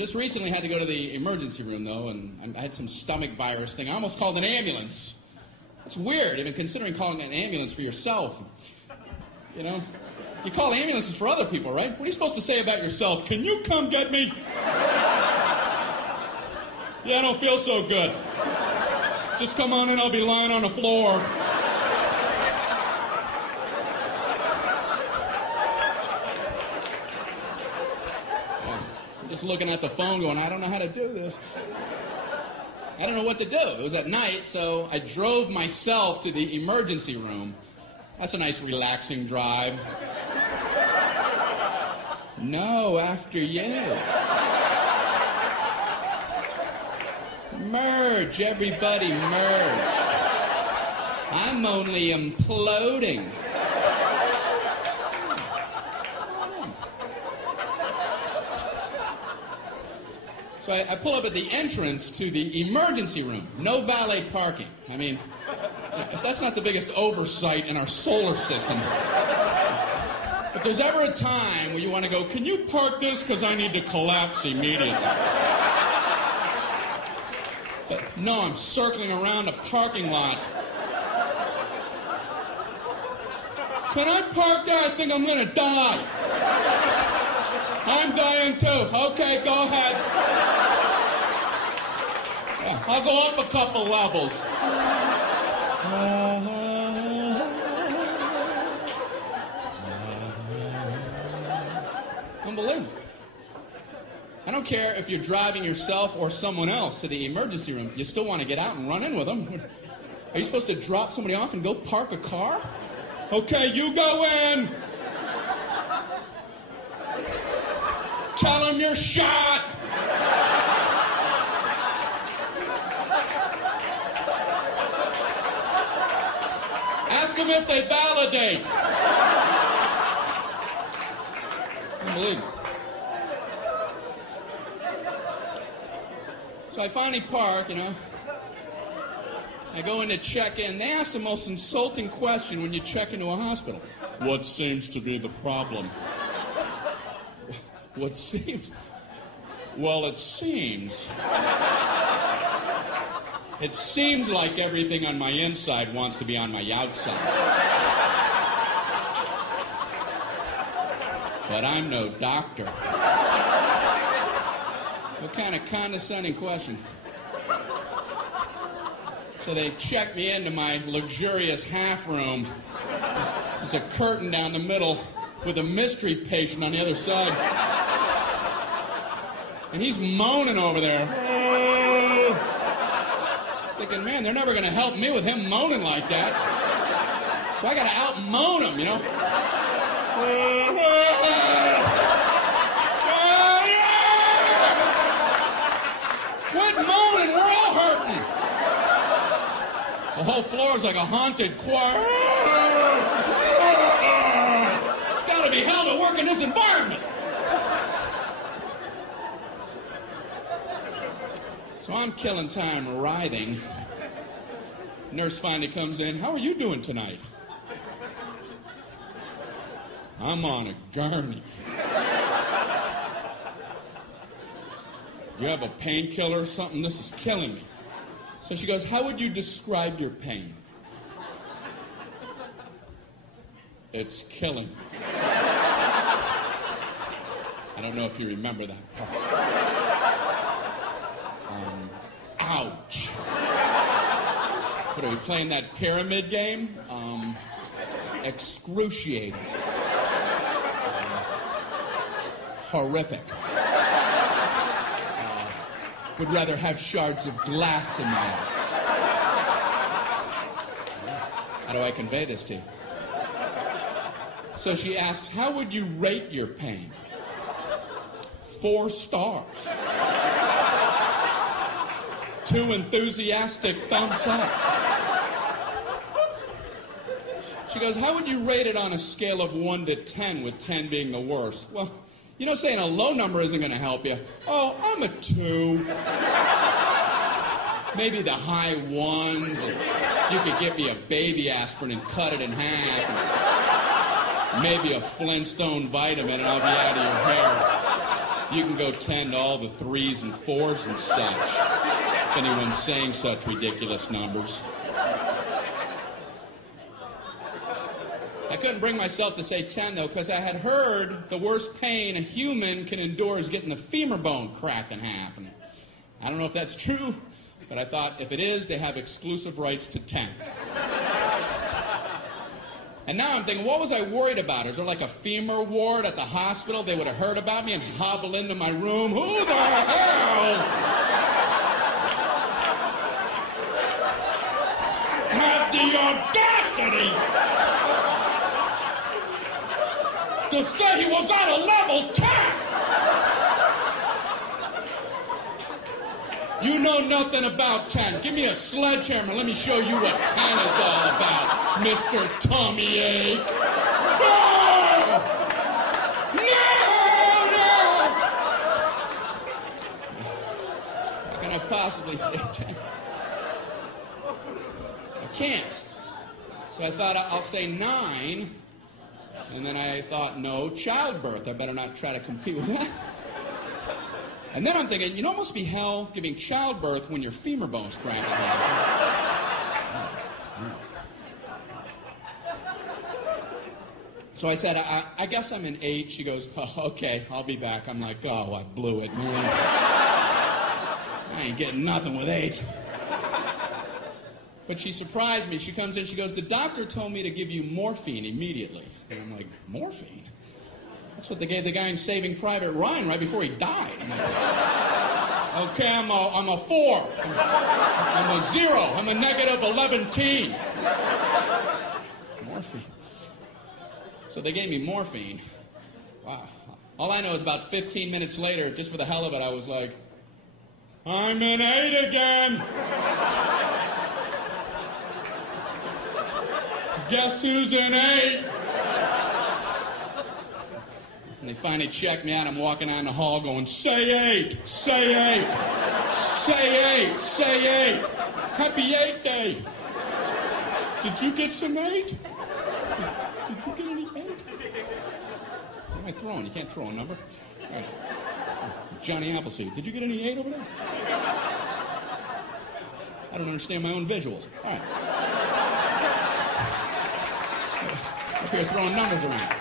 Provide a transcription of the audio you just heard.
Just recently had to go to the emergency room, though, and I had some stomach virus thing. I almost called an ambulance. It's weird, even considering calling an ambulance for yourself. You know? You call ambulances for other people, right? What are you supposed to say about yourself? Can you come get me? Yeah, I don't feel so good. Just come on in, I'll be lying on the floor. Just looking at the phone going, I don't know how to do this. I don't know what to do. It was at night, so I drove myself to the emergency room. That's a nice relaxing drive. No, after you. Merge, everybody merge. I'm only imploding. So I pull up at the entrance to the emergency room. No valet parking. I mean, if that's not the biggest oversight in our solar system. If there's ever a time where you want to go, can you park this because I need to collapse immediately? But no, I'm circling around a parking lot. Can I park there? I think I'm going to die. I'm dying too. Okay, go ahead. Yeah, I'll go up a couple levels. Unbelievable. I don't care if you're driving yourself or someone else to the emergency room. You still want to get out and run in with them. Are you supposed to drop somebody off and go park a car? Okay, you go in. Tell them you're shot. Ask them if they validate. Unbelievable. So I finally park, you know. I go in to check in. They ask the most insulting question when you check into a hospital. What seems to be the problem? What seems? Well, it seems. It seems like everything on my inside wants to be on my outside. But I'm no doctor. What kind of condescending question? So they check me into my luxurious half room. There's a curtain down the middle with a mystery patient on the other side. And he's moaning over there. Thinking, man, they're never going to help me with him moaning like that. So I got to out-moan him, you know. Quit moaning, we're all hurting. The whole floor is like a haunted choir. It's got to be hell to work in this environment. So I'm killing time writhing. Nurse finally comes in. How are you doing tonight? I'm on a gurney. Do you have a painkiller or something? This is killing me. So she goes, how would you describe your pain? It's killing me. I don't know if you remember that part. Ouch. What, are we playing that pyramid game? Excruciating. Horrific. Would rather have shards of glass in my eyes. How do I convey this to you? So she asks, how would you rate your pain? 4 stars. 2 enthusiastic thumbs up. She goes, how would you rate it on a scale of 1 to 10, with 10 being the worst? Well, you know, saying a low number isn't going to help you. Oh, I'm a 2. Maybe the high 1s. You could get me a baby aspirin and cut it in half. And maybe a Flintstone vitamin and I'll be out of your hair. You can go 10 to all the 3s and 4s and such. If anyone's saying such ridiculous numbers. I couldn't bring myself to say 10, though, because I had heard the worst pain a human can endure is getting the femur bone cracked in half. And I don't know if that's true, but I thought if it is, they have exclusive rights to 10. And now I'm thinking, what was I worried about? Is there like a femur ward at the hospital? They would have heard about me and hobble into my room. Who the hell had the audacity to say he was at a level 10? You know nothing about 10. Give me a sledgehammer. Let me show you what 10 is all about, Mr. Tommy Ache. No! No! How can I possibly say 10? I can't. So I thought I'll say 9. And then I thought, no, childbirth. I better not try to compete with that. And then I'm thinking, you know, it must be hell giving childbirth when your femur bone's cracked. So I said, I guess I'm an 8. She goes, oh, okay, I'll be back. I'm like, oh, I blew it, man. I ain't getting nothing with 8. But she surprised me. She comes in, she goes, the doctor told me to give you morphine immediately. And I'm like, morphine? That's what they gave the guy in Saving Private Ryan right before he died. I'm like, okay, I'm a 4. I'm a 0. I'm a negative 11-teen. Morphine. So they gave me morphine. Wow. All I know is about 15 minutes later, just for the hell of it, I was like, I'm an 8 again. Guess who's an 8? And they finally checked me out. I'm walking down the hall going, say 8, say 8, say 8, say 8. Happy 8 day. Did you get some 8? Did you get any 8? What am I throwing? You can't throw a number. Right. Johnny Appleseed. Did you get any 8 over there? I don't understand my own visuals. All right. Up here throwing numbers around.